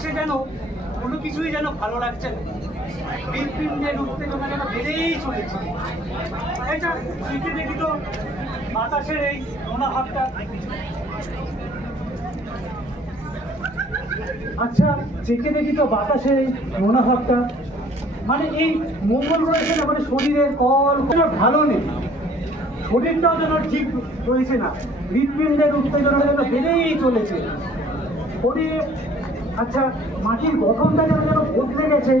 দেশে যেন কোনো কিছুই যেন ভালো লাগছে না। হৃৎপিণ্ডের উত্তেজনা যেন বেড়েই চলেছে। এটা শিখে দেখি তো বাতাসের এই নোনা ভাবটা। আচ্ছা, চেকে দেখি তো বাতাসের এই নোনা ভাবটা। মানে এই মঙ্গল রয়েছে না, মানে শরীরের কল ভালো নেই, শরীরটাও যেন ঠিক রয়েছে না, হৃৎপিণ্ডের উত্তেজনা যেন বেড়েই চলেছে শরীরে। আচ্ছা, মাটির গঠনটা যেন যেন বদলে গেছে।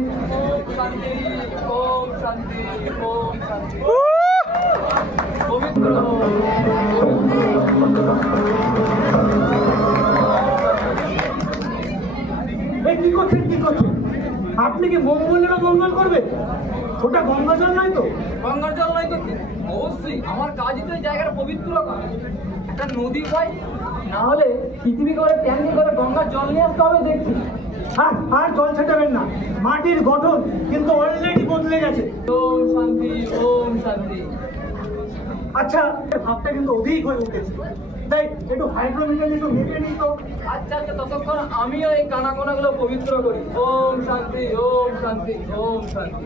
কি করছেন কি করছেন? আপনি কি মঙ্গলেরও মঙ্গল করবে? ওটা গঙ্গা জল নয় তো? গঙ্গার জল নয় তো কি? অবশ্যই আমার কাজই তো এই জায়গাটা পবিত্র করা। একটা নদী পাই, না হলে পৃথিবী করে ট্যাঙ্কি করে গঙ্গার জল নিয়ে আসতে হবে দেখছি। আর জল ছেটাবেন না, মাটির গঠন কিন্তু অলরেডি বদলে গেছে। ওম শান্তি, ওম শান্তি। আচ্ছা, ভাবটা কিন্তু অধিক হয়ে উঠেছে, তাই একটু হাইড্রোমিটার একটু মেপে নিই তো। আচ্ছা আচ্ছা, ততক্ষণ আমিও এই কানাকোনাগুলো পবিত্র করি। ওম শান্তি, ওম শান্তি, ওম শান্তি,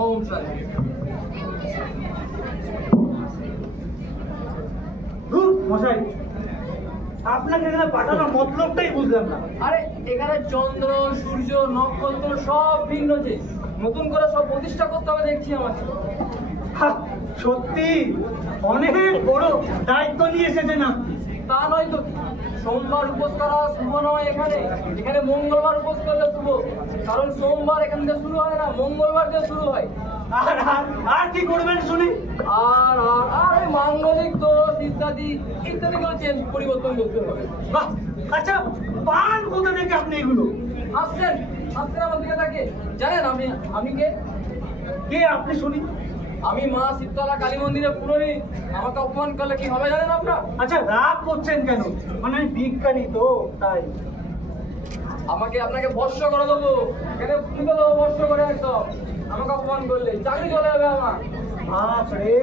ওম শান্তি। মশাই, আপনাকে এখানে পাঠানোর মতলবটাই বুঝলাম না। আরে এখানে চন্দ্র, সূর্য, নক্ষত্র সব ভিন্ন যে নতুন করে সব প্রতিষ্ঠা করতে হবে দেখছি আমাকে। সত্যি অনেক বড় দায়িত্ব নিয়ে এসেছেন আপনি। তা নয় তো, সোমবার উপোস করা শুভ নয়। এখানে এখানে মঙ্গলবার উপোস করলে শুভ, কারণ সোমবার এখান থেকে শুরু হয় না, মঙ্গলবার দিয়ে শুরু হয়। আর কি করবেন শুনি? আর আর আর ওই মাঙ্গলিক দোষ ইত্যাদি ইত্যাদি গুলো চেঞ্জ পরিবর্তন করতে হবে। বাহ, আচ্ছা, পান কোথা থেকে আপনি এগুলো? আসছেন আসছেন আমার দিকে তাকে। জানেন আমি আমি কে? কে আপনি শুনি? আমি মা শীতলা কালী মন্দিরের পুরোহিত। আমাকে অপমান করলে কি হবে জানেন আপনার? আচ্ছা, রাগ করছেন কেন? মানে আমি বিজ্ঞানী তো, তাই। আপনাকে ভস্য করে দেবো, এখানে পুঁতে দেবো ভস্য করে একদম। আমাকে অপমান করলে চাকরি চলে যাবে আমার। বাপরে।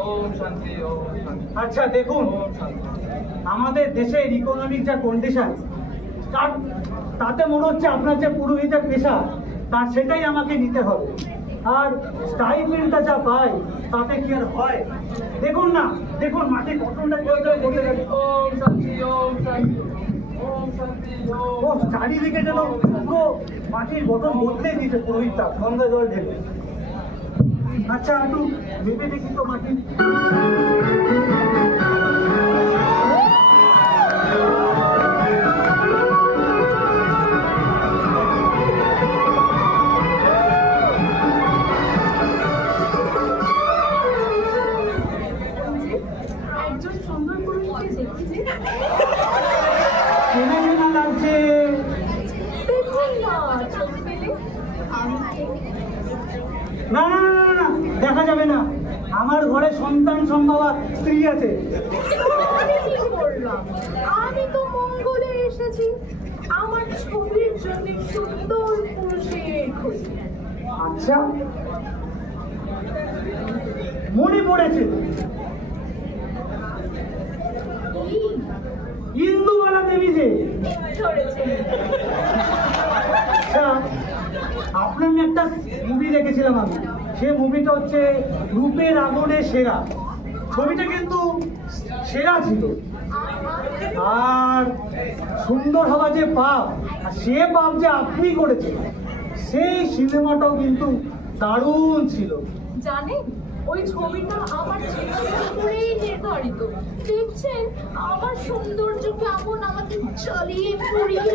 ওম শান্তি, ওম শান্তি। আচ্ছা দেখুন, আমাদের দেশের ইকোনমিক যা কন্ডিশন, তাতে মনে হচ্ছে আপনার যে পুরোহিতের পেশা, তার সেটাই আমাকে নিতে হবে। আর স্টাইপেন্ডটা যা পাই তাতে কি আর হয়? দেখুন না, দেখুন মাটির গঠনটা বদলে গেছে। ওম শান্তি, ওম শান্তি, ওম শান্তি, ও চারিদিকে যেন পুরো মাটির গঠন বদলে দিয়েছে পুরোহিতটা গঙ্গা জল ঢেলে। আচ্ছা, একটু ভেবে দেখি তো মাটি। একজন সুন্দর পুরুষকে দেখেছি। চেনা চেনা লাগছে। দেখুন না, ছবি পেলে আমি না না না না, দেখা যাবে না, আমার ঘরে সন্তান সম্ভবা স্ত্রী আছে। আমি কি করলাম? আমি তো মঙ্গলে এসেছি আমার ছবির জন্য সুন্দর পুরুষের খোঁজে। আচ্ছা, মনে পড়েছে, ইন্দুবালা দেবী যে। ধরেছে। আচ্ছা, আপনার একটা মুভি দেখেছিলাম আমি, সে মুভিটা হচ্ছে রূপের আগুনে সেরা। ছবিটা কিন্তু সেরা ছিল। আর সুন্দর হওয়া যে পাপ, আর সে পাপ যে আপনি করেছেন, সেই সিনেমাটাও কিন্তু দারুণ ছিল। জানেন, ওই ছবিটা আমার জীবনের উপরেই নির্ধারিত। দেখছেন আমার সৌন্দর্য কেমন আমাকে চালিয়ে পুড়িয়ে।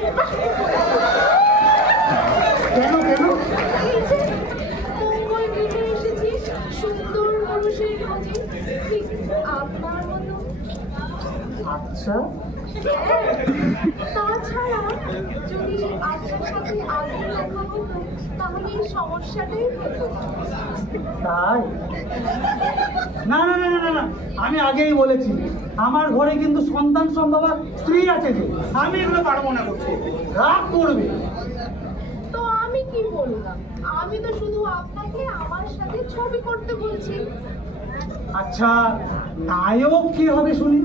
কেন কেন? এই যে মঙ্গল গ্রহে এসেছি সুন্দর পুরুষের খোঁজে, ঠিক আপনার মতো। আচ্ছা, তাছাড়া যদি আপনার সাথে আগে দেখা হতো তাহলে এই সমস্যাটাই হতো না। তাই? না না না না না, আমি আগেই বলেছি আমার ঘরে কিন্তু সন্তান সম্ভবা স্ত্রী আছে যে, আমি এগুলো পারবো না করতে, রাগ করবে। তো আমি কি বললাম? আমি তো শুধু আপনাকে আমার সাথে ছবি করতে বলছি। আচ্ছা, নায়ক কি হবে শুনি?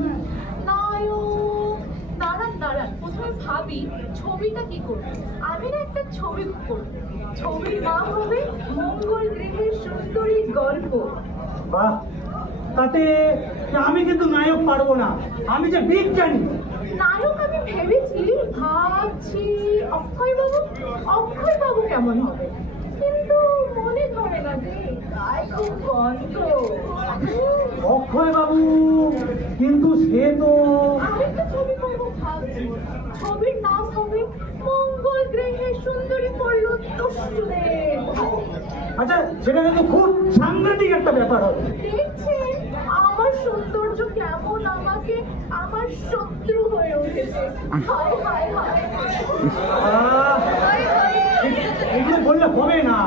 নায়ক, দাঁড়ান দাঁড়ান, প্রথমে ভাবি ছবিটা কি করবো। আমি না একটা ছবি করবো, ছবির নাম হবে মঙ্গল গ্রহের সুন্দরী গল্প। বাহ, তাতে আমি কিন্তু নায়ক পারবো না, আমি যে বিজ্ঞানী। নায়ক আমি ভাবছি অক্ষয় বাবু কেমন হবে, কিন্তু মনে ধরে না যে গায়ে খুব গন্ধ। অক্ষয় বাবু কিন্তু সে তো আমি একটা ছবি করবো ভাবছি, ছবির নাম হবে মঙ্গল গ্রহের সুন্দরী পড়ল দুষ্টুদের। আচ্ছা, সেটা কিন্তু খুব সাংঘাতিক একটা ব্যাপার হবে। দেখছেন আমার সৌন্দর্য কেমন আমাকে আমার শত্রু হয়ে উঠেছে। হায় হায় হায় এগুলো বললে হবে না,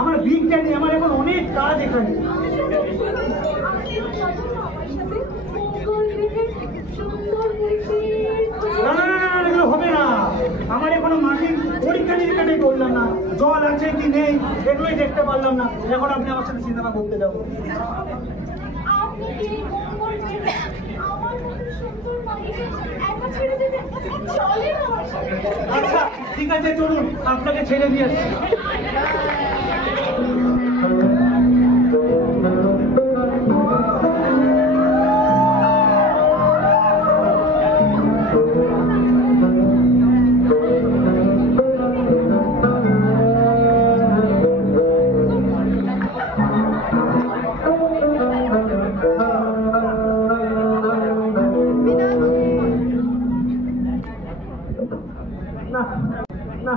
আমার বিজ্ঞানী, আমার এখন অনেক কাজ এখানে। না না না, এগুলো হবে না, আমার এখনো মাটির পরীক্ষা নিরীক্ষাটাই করলাম না, জল আছে কি নেই এগুলোই দেখতে পারলাম না। এখন আপনি আমার সাথে সিনেমা করতে যাবো। আচ্ছা ঠিক আছে, চলুন আপনাকে ছেড়ে দিয়ে আসছি। না না,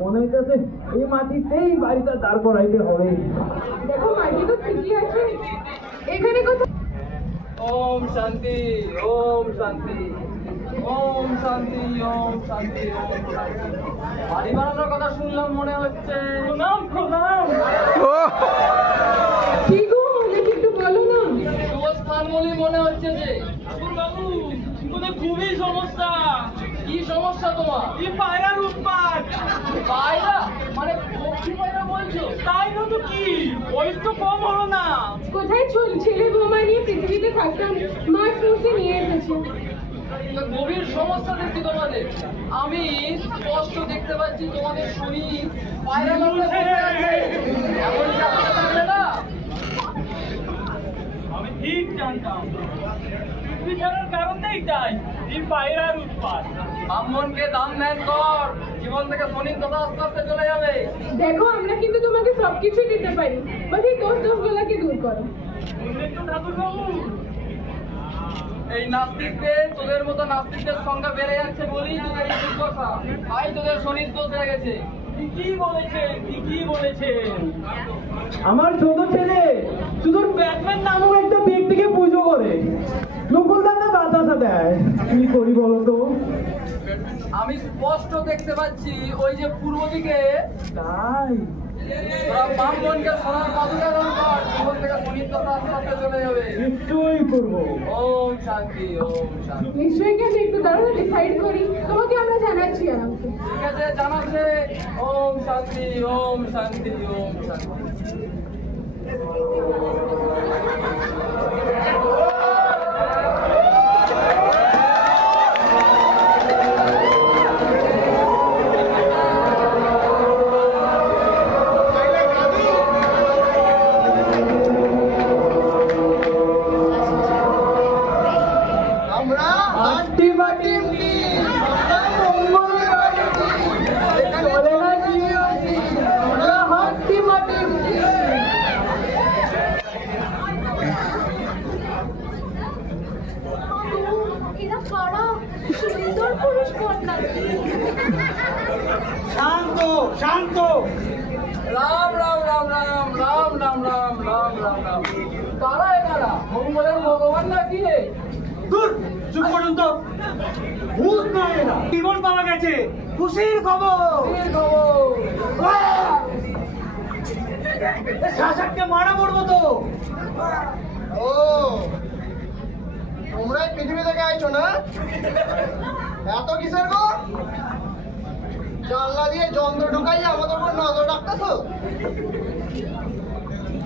মনে হইতেছে এই মাটিতেই বাড়িটা দাঁড় করাইতে হবে। দেখো মাটি তো ঠিকই আছে, এখানে কোথাও। ওম শান্তি, ওম শান্তি, ওম শান্তি, ওম শান্তি, ওম শান্তি। বাড়ি বানানোর কথা শুনলাম মনে হচ্ছে। প্রণাম প্রণাম। কি গো, অনেক একটু বলো না। শুভ স্থান বলে মনে হচ্ছে যে। বাবু খুবই সমস্যা। কি সমস্যা তোমার? এই পায়রার উৎপাত। পায়রা মানে পক্ষী পায়রা বলছো? তাই না তো কি, বয়স তো কম হলো না। কোথায় ছেলে বৌমা নিয়ে পৃথিবীতে থাকতাম, মাছ মুছে নিয়ে এসেছে। গভীর সমস্যা দেখছি তোমাদের। আমি স্পষ্ট দেখতে পাচ্ছি তোমাদের শরীর পায়রা লড়ে বসে আছে। এমন জানতে পারলে না? আমি ঠিক জানতাম পৃথিবী ছাড়ার কারণটাই তাই, এই পায়রার উৎপাত। ব্রাহ্মণকে দাম ধ্যান কর, জীবন থেকে শনির কথা আস্তে আস্তে চলে যাবে। দেখো আমরা কিন্তু তোমাকে সবকিছুই দিতে পারি, বাট এই দোষগুলোকে দূর করো। শুনলেন তো ঠাকুর বাবু? এই নাস্তিকদের, তোদের মতো নাস্তিকদের সংখ্যা বেড়ে যাচ্ছে বলেই তোদের এই দুর্দশা। তাই তোদের শনির দোষ হয়ে গেছে। ঠিকই বলেছেন, ঠিকই বলেছেন। আমার ছোট ছেলে শুধু ব্যাটম্যান নামক একটা ব্যক্তিকে পুজো করে, নকুলদানা বাতাসা দেয়। কি করি বলো তো? আমি স্পষ্ট দেখতে পাচ্ছি ওই যে পূর্ব দিকে। তাই তোরা ব্রাহ্মণকে সোনার পাদুকা দান কর, জীবন থেকে শনির কথা আস্তে আস্তে চলে যাবে। নিশ্চয়ই করবো। ওম শান্তি, ওম শান্তি। নিশ্চয়ই কেন, একটু দাঁড়ানো, ডিসাইড করি, তোমাকে আমরা জানাচ্ছি আরামসে। ঠিক আছে, জানাচ্ছে। ওম শান্তি, ওম শান্তি, ওম শান্তি। এরা কারা? সুন্দর পুরুষ কন্যা। শান্ত শান্ত। রাম রাম রাম রাম রাম রাম রাম রাম রাম রাম। কারা এনারা? মঙ্গলের ভগবান না কি রে? দূর, চুপ করুন তো। ভূত নয় এরা, জীবন পাওয়া গেছে, খুশির খবর। কি খবর? শাসককে মারা পড়বো তো। ও, তোমরাই পৃথিবী থেকে আইছো না? এত কিসের গো? জানলা দিয়ে যন্ত্র ঢুকাইয়া আমাদের উপর নজর রাখতেছো?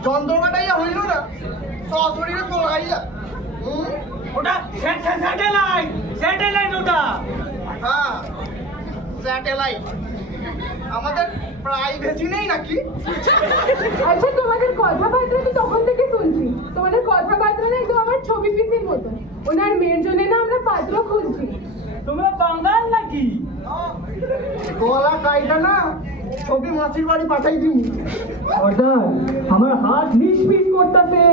যন্ত্র কাটাইয়া হইল না, সশরীরে চলাইয়া। ওটা স্যাটেলাইট, স্যাটেলাইট ওটা। হ্যাঁ, স্যাটেলাইট। আমাদের প্রাইভেসি নেই নাকি? আচ্ছা, তোমাদের কথাবার্তা তো তখন থেকে শুনছি। তোমাদের কথাবার্তা না একদম আমার ছবি পিসির মতো। ওনার মেয়ের জন্য না আমরা পাত্র খুঁজছি। তোমরা বাঙাল নাকি? গলা কাইটা না ছবি মাসির বাড়ি পাঠাই দিই। সর্দার, আমার হাত নিষ্পিস করতেছে।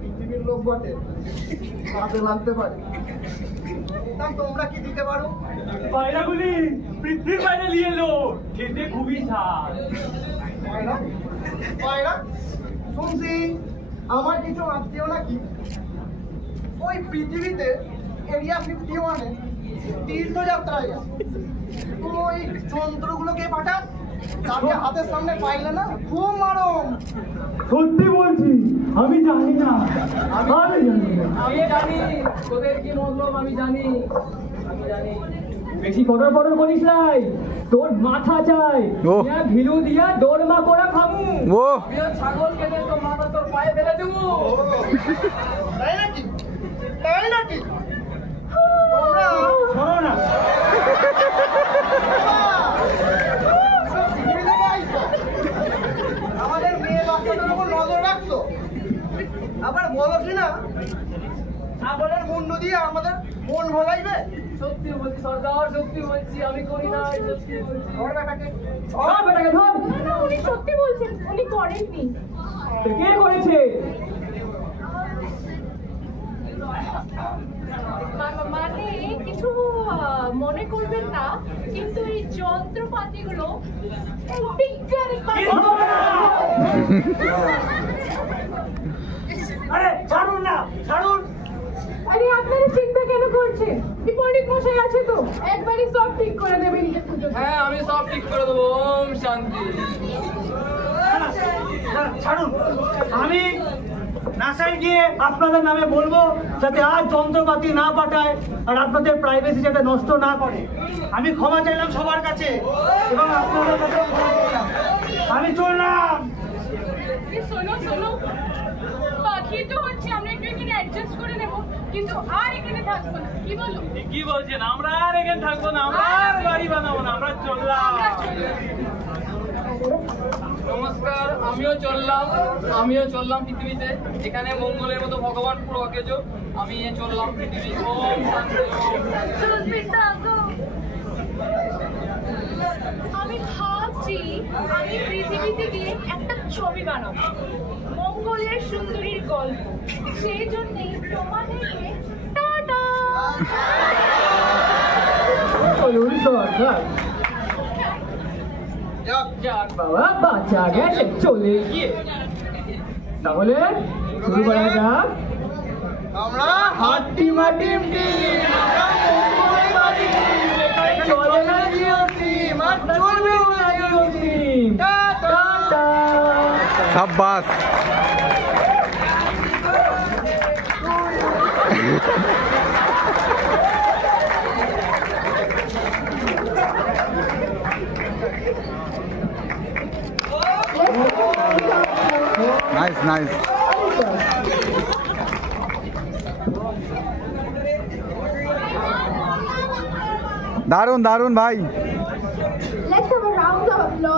পৃথিবীর লোক বটে, হাতে লাগতে পারে। তা তোমরা কি দিতে পারো? পায়রাগুলি পৃথিবীর বাইরে নিয়ে এলো, খেতে খুবই স্বাদ। পায়রা? পায়রা? শুনছি আমার কিছু আত্মীয় নাকি ওই পৃথিবীতে এরিয়া 51-এ তীর্থযাত্রায় গেছে। তো ওই যন্ত্রগুলোকে পাঠাস, তাকে হাতের সামনে পাইলে না খুব মারম। সত্যি বলছি, আমি জানি না, আমি জানি না। আমি জানি তোদের কি মতলব, আমি জানি। বেশি ফটর ফটর করিস নাই, তোর মাথা চাই। ভিলু দিয়া ডোরমা করে খামু। আমিও ছাগল কেটে তো মাথা তোর পায়ে ফেলে দেবো। তাই নাকি? তাই নাকি? তোমরা শোনো না, পৃথিবী থেকে আইছো, আমাদের মেয়ে বাচ্চাটার উপর নজর রাখছো, আবার বলো কিনা ছাগলের মুন্ডু দিয়ে আমাদের মন ভোলাইবে। সত্যি বলছি সর্দার, সত্যি বলছি, আমি করি না, সত্যি বলছি। ধর বেটাকে। ধর বেটাকে ধর। না না, উনি সত্যি বলছেন, উনি করেননি। তো কে করেছে? মানে কিছু মনে করবেন না, কিন্তু এই যন্ত্রপাতিগুলো এই বিজ্ঞানিক আরে ছাড়ুন না, ছাড়ুন। আরে আপনারা চিন্তা কেন করছেন? বিপরীত মশাই আছে তো, একবারই সব ঠিক করে দেবেন। হ্যাঁ, আমি সব ঠিক করে দেবো। ওম শান্তি। ছাড়ুন, আমি নাসায় গিয়ে আপনাদের নামে বলবো যাতে আর যন্ত্রপাতি না পাঠায় আর আপনাদের প্রাইভেসি যাতে নষ্ট না করে। আমি ক্ষমা চাইলাম সবার কাছে এবং আপনাদের কাছে ক্ষমা চাইলাম। আমি চললাম। শোনো শোনো, পাখি তো হচ্ছে, আমরা একটু এখানে অ্যাডজাস্ট করে নেব, কিন্তু আর এখানে থাকবো না। কি বলো? কি বলছেন? আমরা আর এখানে থাকবো না, আমরা আর বাড়ি বানাবো না, আমরা চললাম। আমরা চলে নমস্কার, আমিও চললাম পৃথিবীতে। এখানে মঙ্গলের মতো ভগবান পুরো অকেজ। আমি চললাম পৃথিবী। ওম শান্তি। আমি ভাবছি আমি পৃথিবীতে গিয়ে একটা ছবি বানাবো, মঙ্গলের সুন্দরীর গল্প। সেই জন্যই তোমাদেরকে টাটা। চলুন সর্দার। যাক, যাক বাবা, বাচ্চা গেছে চলে গিয়ে। তাহলে শুরু করা যাক। আমরা হাট্টি মাটিম টিম, আমরা মঙ্গলে বাড়ি, চলে না জিও টিম, আর চলবে না জিও টিম। টাটা। शाबाश। Nice nice. दारुण दारुण भाई। Let's have a round of applause.